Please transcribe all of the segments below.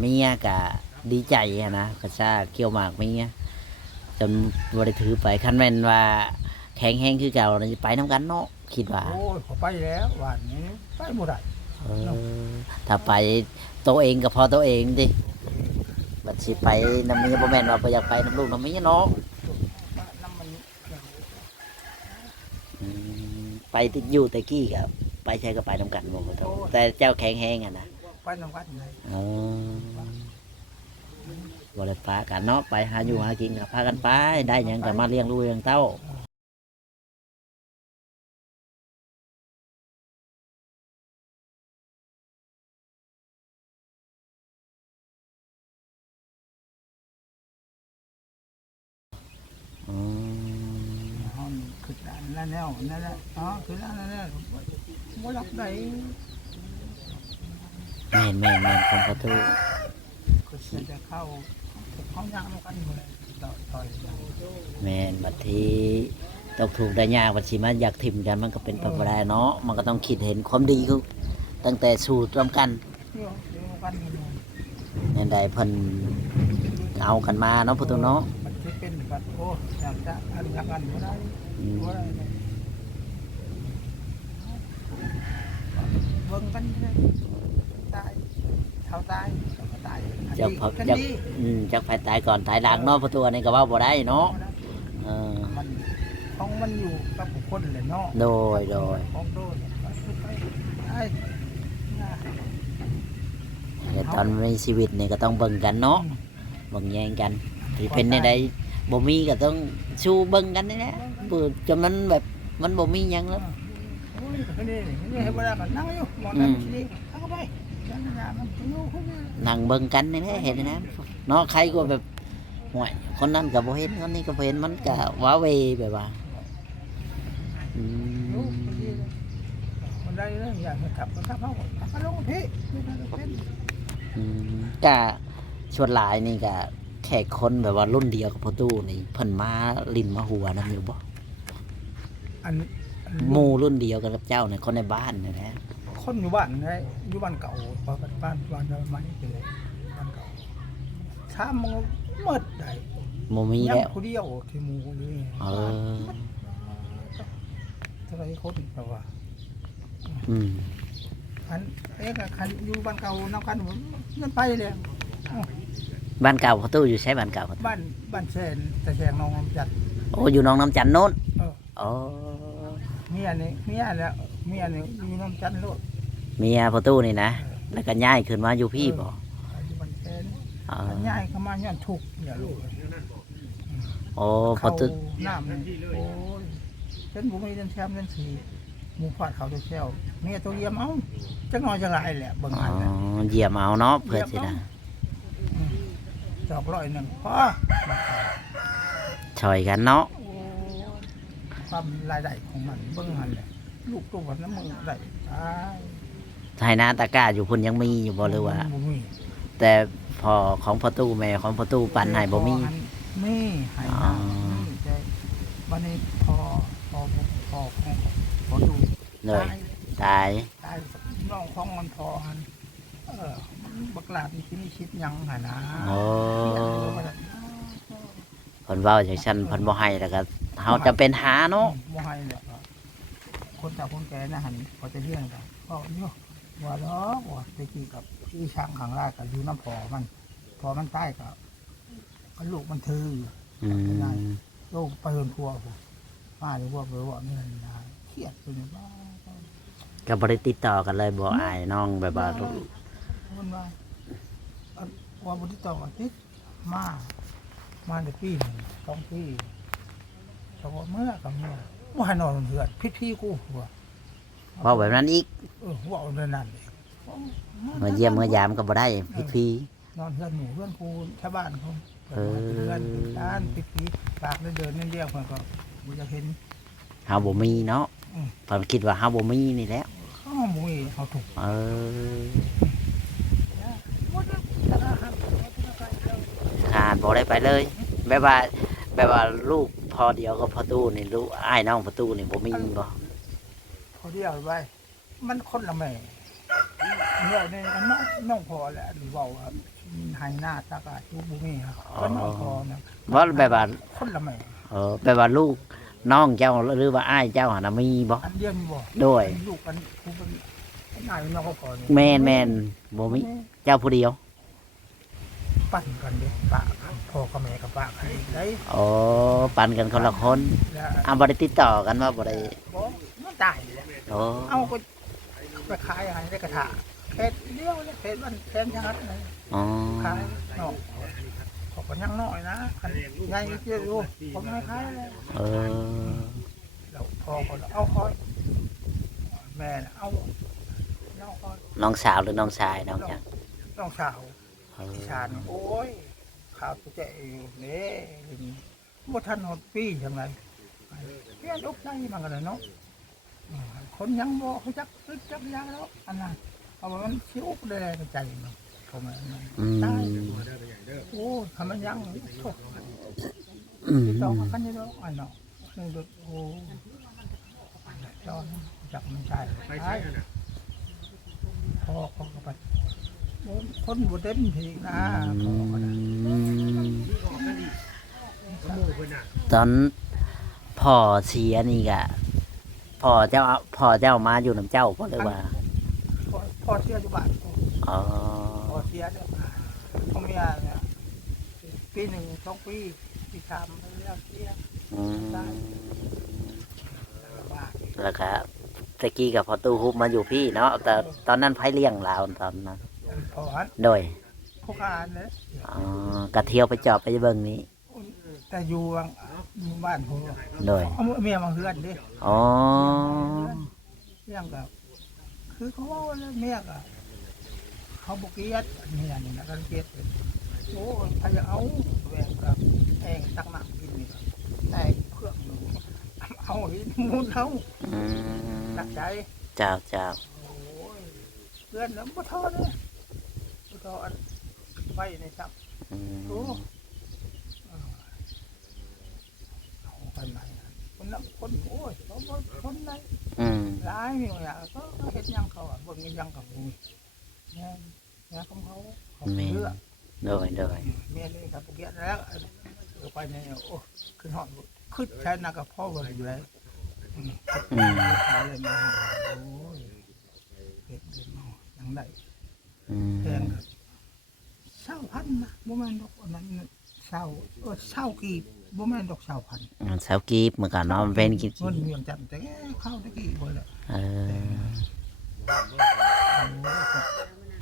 เมียก็ดีใจอะนะกระชาเกี่ยวหมากเมียจนบ่ได้ถือไปคันแม่นว่าแข็งแห้งคือเก่าน่าจะไปน้ำกันเนาะคิดว่าโอ้ยเขาไปแล้ววันนี้ไปบ่ได้เออถ้าไปตัวเองก็พอตัวเองดิบัดสิไปน้ำเมียบ่แม่นว่าบ่อยากไปน้ำลูกน้ำเมียเนาะน้ำมันอืมไปติดอยู่แต่กี้ก็ไปใช้ก็ไปน้ำกันบ่บ่ต้องแต่เจ้าแข็งแห้งอะนะไปน้ำกันเลยเออ บ่ได้ปากันเนาะไปหาอยู่หากินกับพากันไปได้หยังก็มาเลี้ยงลูกเลี้ยงเต้าอืมห้องคือด้านนั่นแล้วนั่นแหละอ๋อคือด้านนั่นแหละบ่รับได้แม่นแม่นแม่นของประตูคือจะเข้า เขาย่างกันหมดเลยต่อยแมนบัดทีตกถูกได้ยากบัดสิมาอยากถิ่มกันมันก็เป็นไปบ่ได้เนาะมันก็ต้องคิดเห็นความดีคือตั้งแต่สู่ร่วมกันเที่ยวเที่ยวกันอยู่แม่นใดเพิ่นเอากันมาเนาะประตูเนาะมันจะเป็นบัดโอ้อยากจะอันอยากอันบ่ได้บ่ได้เบิ่งกันเลยตายเท่าตายก็ตาย จักนี้พักกันจักดีอืมจักไปตายก่อนตายหลังเนาะประตูอันนี้ก็เว้าบ่ได้เนาะเออมันของมันอยู่กับบุคคลเลยเนาะโดยโดยของโดนไปไอ้นะแต่ตอนมีชีวิตนี่ก็ต้องเบิ่งกันเนาะเบิ่งแย่งกันที่เป็นในใดบ่มีก็ต้องสู้เบิ่งกันนี่แหละเปิดจนมันแบบมันบ่มีหยังแล้วโอ้ยก็นี่นี่ให้บ่ได้ก็นั่งอยู่มองนั่งสิเข้าไปยั นยามันอยู่คนนี้นั่งเบิ่งกันนี่แหละเห็นนะเนาะใครก็แบบห่วยคนนั้นก็บ่เห็นคนนี้ก็บ่เห็นมันก็ว้าเวแบบว่าอือยู่มคนนี้คนใดเรื่องอยากจะขับก็ขับเอาขับลงพี่นี่ก็เป็นอืมก็ชวนหลายนี่ก็แขกคนแบบว่ารุ่นเดียวกับพ่อตู้นี่เพิ่นมาลินมาหัวนํอยู่บ่อันหมู่รุ่นเดียวกันกับเจ้าเนี่ยคนในบ้านนี่แหละ คนอยู่บ้านไงอยู่บ้านเก่าพอบ้านบ้านเราไม่เลยบ้านเก่าถ้ามึงหมดได้บ่มียัแล้วงผู้เดียวที่หมู่นี่เออเท่าไรคนแต่ว่าอืมอันเอ๊ะก็คันอยู่บ้านเก่าน้ำกันผมเงินไปเลยบ้านเก่าพ่อตู้อยู่ใช้บ้านเก่าพ่อตู้บ้านบ้านแซนแต่แซงน้องจัด โอ้อยู่หน้องน้ำจันทน์โน้นเออ โอ้เมียนี่เมียแล้วเมียนี่อยู่น้องจันโลด เมียพ่อตู้นี่นะ แล้วก็ย้ายขึ้นมาอยู่พี่บ่อยู่บ้านแซนอ๋อย้ายเข้ามาย้อนทุกข์อย่าลูกโอ้พ่อเขาตู้น้ำนี่โอ้ยเป็นบุมีเดินแชมป์เดินสีหมูฟาดเขาตัวเชลเมียตัวเยี่ยมเอ้าจังน้อยจังไรแหละเบิ่งอ๋อหันแหละเหยียบเอาเนาะเพื่อสินะดอกร้อยหนึ่งพอช่วยกันเนาะ โอ้ความรายได้ของมันเบิ่งหันแหละลูกตัวน้ำมือได้ตาย ไทยนาตะกร้าอยู่พุ่นยังมีอยู่บ่หรือว่า บ่มีแต่พอของพ่อตู้แม่ของพ่อตู้ปันให้บ่มีมีให้อ๋อน้ำมีแต่วันนี้พอพอพอพอพอดูเลยตายตายตายน้องของมันพอหันเออมันบักหลาดนี่ที่นี่คิดหยังหานะโอ้เพิ่นเว้าจังซั่นเพิ่นบ่ให้แล้วก็เฮาจะเป็นหาเนาะบ่ให้เนี่ยคนจากคนแก่นะหันพอจะเลี้ยงกันก็โย ว่าล้อว่าตะกี้กับที่ช่างข้างล่างกับอยู่น้ำพอมัน พอมันใต้กับก็ลูกมันถืออืมลูกไปเฮินครัวผมมาหรือว่าไปว่าไม่ได้นะเครียดไปเลยบ้าก็บ่ได้ติดต่อกันเลยบ่อายน้องแบบว่ามันว่าอันว่าบุตรต่ออาทิตย์มามาในปีหนึ่งสองปีเฉพาะเมื่อกับเมื่อว่าให้นอนเหือดพิษพี่กูหัว เว้าแบบนั้นอีก เออว่าเอาเรื่องนั้นเองมาเยี่ยมมายามก็บ่ได้พี่พี่นอนเฮือนหมู่เฮือนกูชาวบ้านเขาเออเฮือนเป็นด้านพิษพี่ปากได้เดินนั่นเรียกมันก็บุจะเห็น เฮาบ่มีเนาะอืม เพิ่นคิดว่าเฮาบ่มีนี่แหละเขาหมุยเขาถูกเออขาดบ่ได้ไปเลยแบบว่าแบบว่าลูกพอเดียวก็พอตู้นี่ลูกอ้ายน้องประตูนี่บ่มีบ่พอเดียวไป มันคนละแม่เนี่ยนี่มันน้องน้องพอแหละหรือเบาครับให้หน้าตากาชูบุมีครับก็น้องพอนะว่าแบบว่าคนละแม่เออแบบว่าลูกน้องเจ้าหรือว่าอ้ายเจ้าหานะมีบ่อันเดียวนี่บ่โดยลูกกันครูเป็นนายน้องเขาพอนี่แม่นแม่นบ่มีเจ้าผู้เดียวปั่นกันเด็กปะกันพ่อกับแม่กับปะกันได้อ๋อปันกันคนละคนแล้วเอาบ่ได้ติดต่อกันว่าบ่ได้บ่มันตายแล้วโอ้เอาไป ไปขายให้ได้กระถาเพชรเดียวเลยเพชรมันเพชรชัดเลยอ๋อขายนอกขอกันยังน้อยนะคันไงเจ้าอยู่ผมไม่ขายเลยเออเราพอคนเอาคอยแม่น่ะเอาเอาคอยน้องสาวหรือน้องชายน้องจังน้องสาวเออชาญโอ้ยข่าวตัวเจ๊อยู่เนี่บ่ทันหดปีทำไงเพี้ยนอกใจมันกันเลยเนาะอืม คนยังบ่เขาจักรึกจักยาแล้วอันนั้นเอาไว้มันชิวเลยในใจมันเขามันอืมตายโอ้ทำมันยังโทษอืมติดต่อกันยังดอกอันเนาะนี่ดูโอ้จอนจักมันใช่ใช่พอเขาก็ไปคนบ่เต็มทีนะพอก็ได้ตอนพ่อเสียนี่กะ พ่อเจ้าพ่อเจ้ามาอยู่น้ำเจ้าก็เลยว่าพอพอเสียอยู่บ้านอ๋อพอเสียเนี่ยพ่อเมียเนี่ยปีหนึ่งสองปีปีสามเรื่องเสียอืมบ้านแล้วก็ตะกี้กับพอตู้ฮุบมาอยู่พี่เนาะแต่ตอนนั้นไผเลี้ยงเราตอนนั้นพอฮันโดยพวกอ่านเนี่ยอ๋อกระเที่ยวไปจอบไปเบิ่งนี้ แต่อยู่วัง อยู่บ้านผมโดยเอาเมียมาเฮือนดิอ๋อเรื่องกับคือเขาว่าแล้วเมียก็เขาบุกเกียดเมียนี่นะกันเกียดโอ้ยใครจะเอาแหวกกับแองตักหนักกินนี่ก็แต่เครื่องหนูเอาหินมูนเอาอืมหนักใจเจ้าเจ้าโอ้ยเพื่อนแล้วบ่ทอเลยบ่ทออันไว้ในซับอืมโอ้ เอาไปไหนอะคนนับคนโอ้ยเขาบ่คนไหนอืมร้ายมีอย่างก็เห็นยังเขาอะบนมียังกับกูเนี่ยเนี่ยของเขาเขาเลือกโดยโดยเมียนี่กับปุกเกียแล้วเออไปเนี่ยโอ้ขึ้นหอดขึ้นใช้นักกับพ่อบ่อยู่แล้วอืมอืมเอาเลยมาโอ้ยเห็ดเห็ดเนาะยังได้อืมแพงครับเศร้าพันนะบ่แม่นดอกอันนั้นเศร้าเออเศร้ากีบ บ่แม่นดอกเศร้าพันสาวกีบเหมือนกันเนาะมันเป็นกินเงินเวียงจันทน์แต่เข้าตะกี้บ่เลยเออ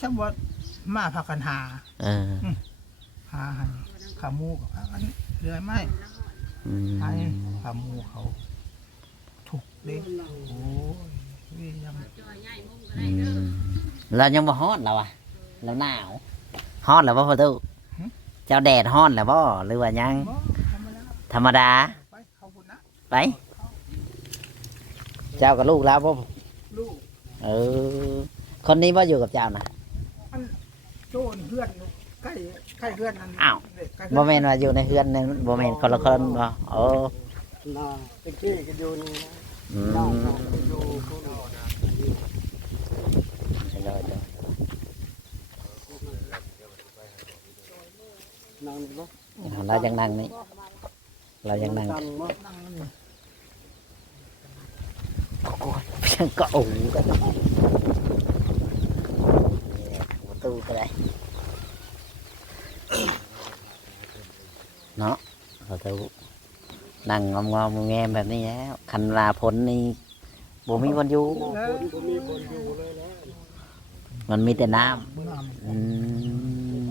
จังว่ามาพากันหา เออหาให้ขาหมูกับพากันเรื่อยไหมอืมให้ขาหมูเขาถูกเด้โอ้ยนี่ยังอืมเรายังบ่ฮอดเราอะเราหนาวฮอดแล้วบ่พอตู้เจ้าแดดฮอดแล้วบ่หรือว่ายัง บ่ ธรรมดาธรรมดา ไปเข้าบุญนะไป เจ้ากับลูกแล้วบ่ลูกเออ คนนี้บ่อยู่กับเจ้านะ โจนเพื่อนใกล้ใกล้เพื่อนนั่นอ้าว ใกล้บ่แม่นว่าอยู่ในเฮือนนึงบ่แม่นคนละคนบ่โอ้น่าตะกี้ก็อยู่นี่นะอืน่ามก็อยู่พุ่นเดี๋ยวเดี๋ยวนั่งนี่บ่เรายังนั่งนี่ เรายังนั่งจังบ่นั่งนี่โอ้ยเพียงก็โอ้โหกันตูก็ได้เนาะประตูนั่งงอมงอมแงมแบบนี้แล้วคันลาพ้นนี่บ่มีวันอยู่หน้าคนบ่มีคนอยู่มันมีแต่น้ำอืม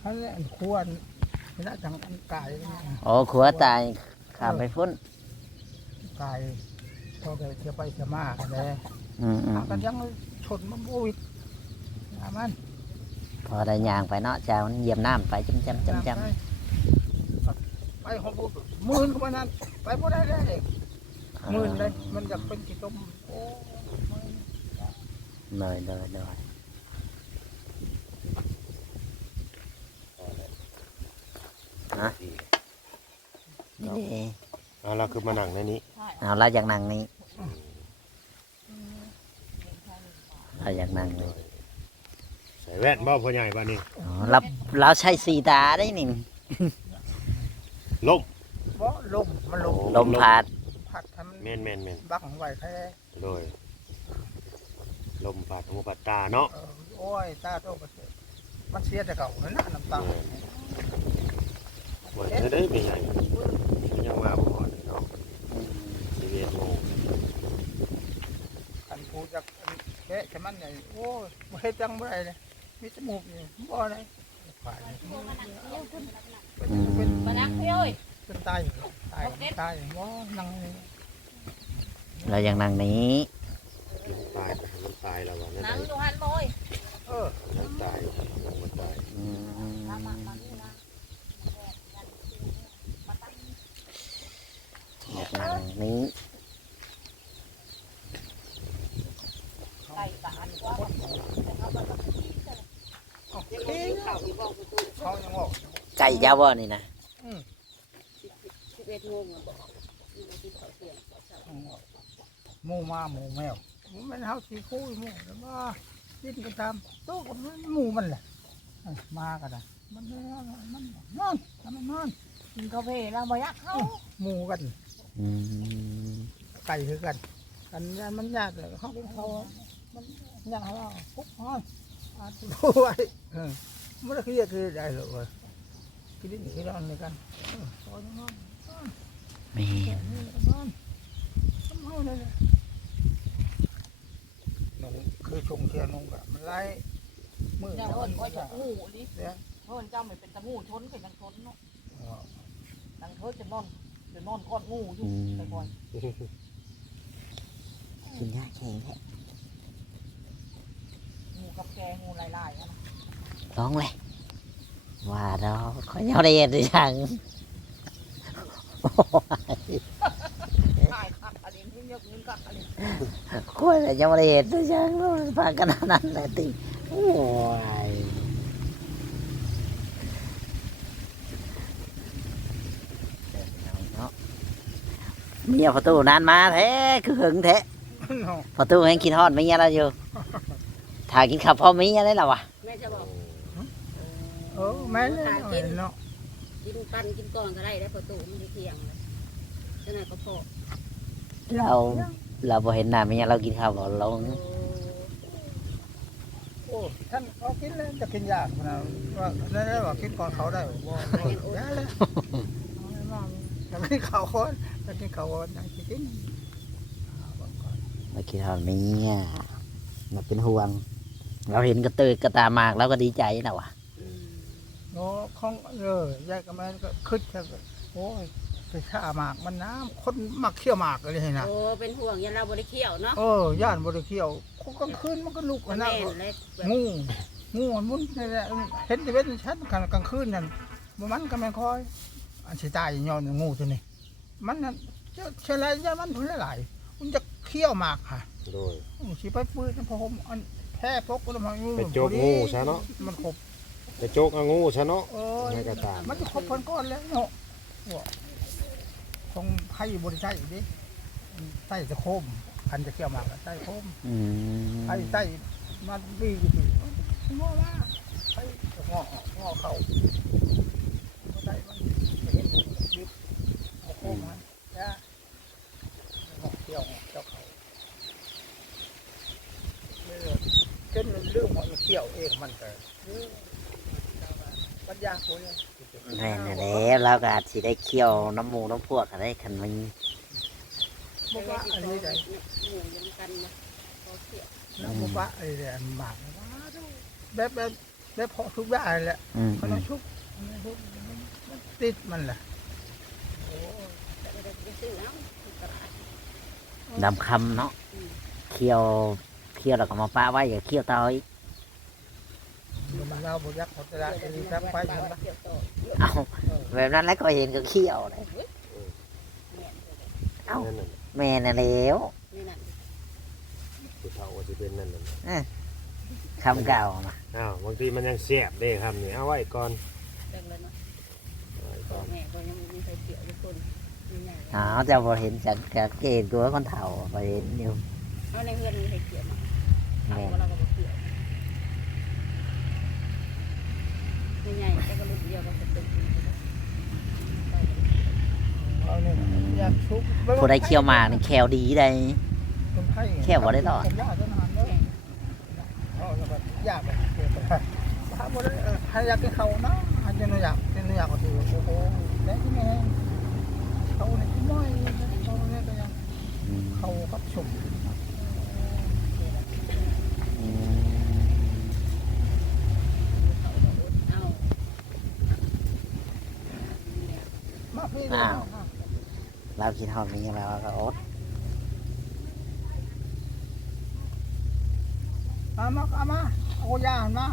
ำอันนี้อันควร นี่ละจังอันกายเนี่ยโอ้ขัวตายข้ามไปฟุ้นกายพอไปเที่ยวไปเที่ยวมาเลยอืมอืมกันยังชนมันโอ้ยอามันพอได้ยางไปเนาะเจ้ามันเหยียบน้ำไปจำจำจำจไปของกูหมื่นกว่านั้น ไปบ่ได้เลยำหมื่นเลยมันจะเป็นกี่ต้มโอ้เลยเลยเลย ฮะนี่ดิเอาเราคือมานั่งในนี้ เอาเราอยากนั่งนี้เราอยากนั่งเลยใส่แว่นบ่พ่อใหญ่บ้านนี้อ๋อรับเราใช้สีตาได้นี่ล่มเพราะลมมันลมลมพัดพัดทำมันแม่นแม่นแม่นบักไว้แค่โดยลมพัดหูปัดตาเนาะเออโอ้ยตาโตกระเสือกมันเสียแต่เก่าแล้วนะน้ำตา บ่ได้ได้เป็นไงยังว่าบ่อนเนาะสิเวียนโมงคันพูดจากแค่แค่มันเนี่ยโอ้ยบ่เฮ็ดจังบ่ได้เลยมีจมูกนี่บ่ได้ฝ่ายนี่อืมมานักพี่เอ้ยเป็นตายตายตายบ่นั่งเรายังนั่งนี้ตายมันตายแล้วว่านั่นนังไงดูหันโมยเออมันตายมันตาย อืมอยางนี้ไก่ตาอันว่าเอาเฮ้ยเขายังบอกไก่ยาวบ่นี่นะสิบเอ็ดโมงอะบอกอยู่ในที่เขาหมูมาหมูแมวมันเฮาสิคุยหมูแล้วว่าดิ้นกันตามโตกับมันหมูมันแหละเอ้ยมากันนะมันนอนมันนอนมันนอน กินกาแฟแล้วมายักเข้าหมูกัน อืมไก่คือกัน กันยานมันยากเลยเขาเขามันยากเราปุ๊บฮอนอาจจะด้วยเออมันก็คือคือได้เลยเว้ยกินดิ้นกินนอนเลยกันเออพอนอนแม่นนี่นอนทำเฮาเลยแหละนงคือชงเทียนนงกะมันไล่มืออย่าแล้วเอิมันนก็จะหูดิเสียเอินเจ้าไม่เป็นตะหูชนเป็นยังชนเนาะ เออนัง เธอจะนอนจะนอนก้อนงูอยู่แต่ก่อนกินยาแข็งแท้งูกับแกงูลายๆอะนะร้องเลยว่าเราขอยาวได้ยินหรือยังตายคักอะไรนี่ยกนิ้วคักอะไรคุยแต่ยังไม่ได้เห็นหรือยังฟังกันนาดนั้นแหละติโอ้ยเนาะ เมียประตูนานมาแท้คือหึงแท้เนาะประตูให้กินฮอดเมียแล้วอยู่ถ่ายกินข้าวพ่อเมียได้หรอวะแม่จะบอกเออแม่เลยเอาเลยเนาะกินปันกินก่อนก็ได้ได้ประตูมันเที่ยงเลยเจ้าไหนก็พอเราเราบ่เห็นหน้าเมียเรากินข้าวบ่เราโอ้ท่านเขากินแล้วจะกินยากนะว่านั่นได้ว่ากินก่อนเขาได้บ่บ่ยาแล้วจะไม่เขาคน จะกินเขาคนยังสิกินเอาบ่ก่อนมากินฮอดเมียมาเป็นห่วง เราเห็นกระตือกระตามากแล้วก็ดีใจนะวะเนาะของเออยายกับแม่ก็คึดแค่โอ้ยไปฆ่าหมากมันน้ำคนมักเคี่ยวหมากเลยนะโอ้เป็นห่วงยันเราบริเคี่ยวเนาะเออย่านบ่ได้เคี่ยวกลางคืนมันก็ลุกแม่นะนเลยงูงูมันมุนนี่แหละเห็นที่เว้นชัดกันกลางคืนนั่นบ่มันก็ไม่ค่อยอันสิตายย้อนงูตัวนี้ มันนั่นเจ้าเชลายยามันพุ่นหลายๆมันจะเคี่ยวหมากค่ะโดย อู้สิไปปืนพอผมอันแพ้พกมันมางูไปโจกงูซะเนาะ มันครบไปโจกเอางูซะเนาะ เออให้ก็ตาม มันจะครบเพิ่นก้อนแล้วเนาะว่าของไผ่บ่ได้ใช้อีกดิใต้จะโคมพันจะเคี่ยวหมากใต้โคม อืมไอ้ใต้มันบีอยู่ที่งอมาไอ้งอออกงอเข้าใต้มันเห็นยึดเอาโคมมันจ้างอเกี่ยวงอเกี่ยวเขาเลยจนมันลืมว่ามันเกี่ยวเองมันก็ปัญญาคนเลยแม่นแล้วเราก็อาจสิได้เคี่ยวน้ำหมูน้ำพวกอะไรคันมันบอกว่าอันนี้ได้หมูยังกันนะพอเคี่ยวน้ำบอกว่าอะไรเนี่ยหมากนะว่าแบบแบบแบบพอทุกอย่างแหละอืมเขาต้องชุบมันติดมันแหละแต่ไม่ได้ไปซื้อแล้วตลาดดำคำเนาะเคี่ยวเคี่ยวแล้วก็มาป้าไว้อย่าเคี่ยวต่ออีก มันเราบยักษ์หมดเวลาจะรีบไปใช่ไหมเกี่ยวต่อเอาแบบนั้นแล้วก็เห็นก็เคี่ยวเลยเอ้านั่นน่ะแม่น่ะแล้วนี่นั่นผู้เฒ่าก็สิเป็นนั่นน่ะคำเก่ามาอ้าวบางทีมันยังแซ่บเด้ครับนี่เอาไว้ก่อนเรื่องเลยเนาะเอาไว้พ่ก่ออนแม่ก็ยังมีใครเกี่ยวทุกคนมีใหญ่อ๋อเจะบ่เห็นจากจากเกณฑ์ตัวคนเฒ่าไปเห็นอยู่เอาในเพื่อนมีใครเกี่ยวมาเอาแม่นเราก็บ่เกี่ยว ไม่ใหญ่แต่ก็รุ่นเดียวกับประตูเอาเนี่ยอยากชุบผู้ใดเคี่ยวหมากนี่แควดีได้คนไข้แค่บ่ได้ต่อผมยากจนหันเลยเอาแล้วก็ยากแบบเกิดไปถ้าบ่ได้เออใครอยากกินเขาวนะใครจะอยากจะอยากก็ถือโอ้โหได้ที่ไหนเขาเนี่ยกินน้อยเขาเนี่ยก็ยัง อืมเขากับชุบ อืม เอา มาวเรากินหอมนี้แล้วก็อดมามาเอามาเอายาหันมา